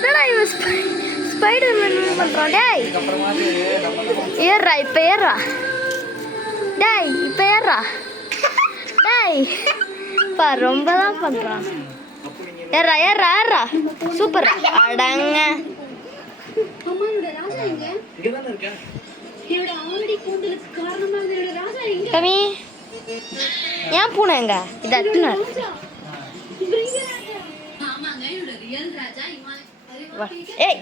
என்னடா இவன் ஸ்பைடர்மேன் பண்ணுறான். டேய் ஏறுறா, இப்போ ஏறுறா. டேய் இப்போ ஏறுறா. டேய் பா ரொம்ப தான் பண்ணுறான். ஏறா ஏறா ஏறா சூப்பர். அடங்க கவி ஏன் பூனைங்க இது அட்டுனா ஏய்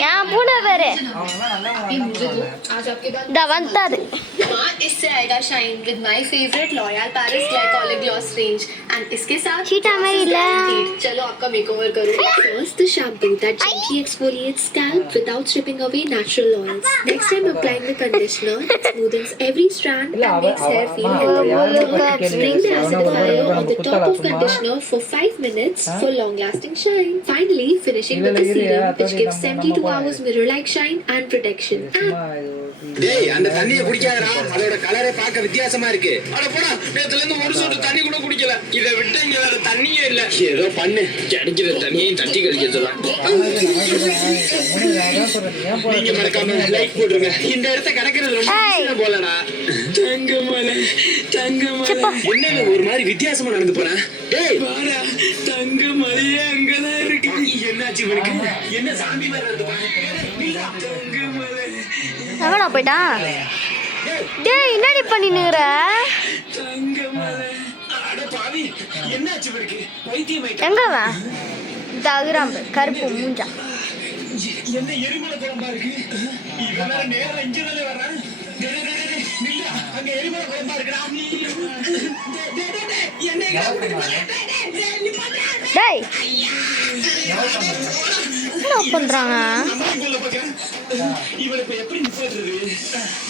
यहाँ पूना करे दवंतर इससे आएगा shine with my favourite L'Oreal Paris glycolic gloss range and इसके साथ शीटा मेरी ला चलो आपका मेकओवर करो. First the shampoo that gently exfoliates scalp without stripping away natural oils. Next time applying the conditioner that smoothens every strand and makes hair feel healthy. Spring the acidifier on the top of conditioner for 5 minutes for long lasting shine. Finally finishing with the serum which gives 72 hours mirror like shine and protection. டேய் அந்த தண்ணியை குடிக்காதடா, அதோட கலரே பார்க்க வித்தியாசமா இருக்கு. அட போடா, நேத்துல இருந்து ஒரு சொட்டு தண்ணி கூட குடிக்கல. இத விட்டு இங்க வேற தண்ணியே இல்ல. ஏதோ பண்ணு, கிடைக்கிற தண்ணியை தட்டி கழிக்க சொல்ல. நீங்க மறக்காம லைக் போடுங்க. இந்த இடத்தை கடக்கிறது ரொம்ப ஈஸியா போலடா. தங்கமலை என்ன ஒரு மாதிரி வித்தியாசமா நடந்து போறேன். டேய் வாடா, தங்கமலையே அங்கதான் இருக்கு. என்னாச்சு இவனுக்கு? என்ன சாமி மாதிரி நடந்து போறேன். தங்கமலை எங்கடா போயிட்டான்? டேய் என்னடி பண்ணினுற? எங்க அவன்? தகுறான் கருப்பு மூஞ்சா. என்ன எரிமலை குழம்பா இருக்கு? இவன் வேற நேரா இங்க தானே வர்றான். அங்க எரிமலை குழம்பா இருக்குடா. டேய் என்ன பண்றாங்க? இவனை இப்ப எப்படி நிப்பாட்டுறது?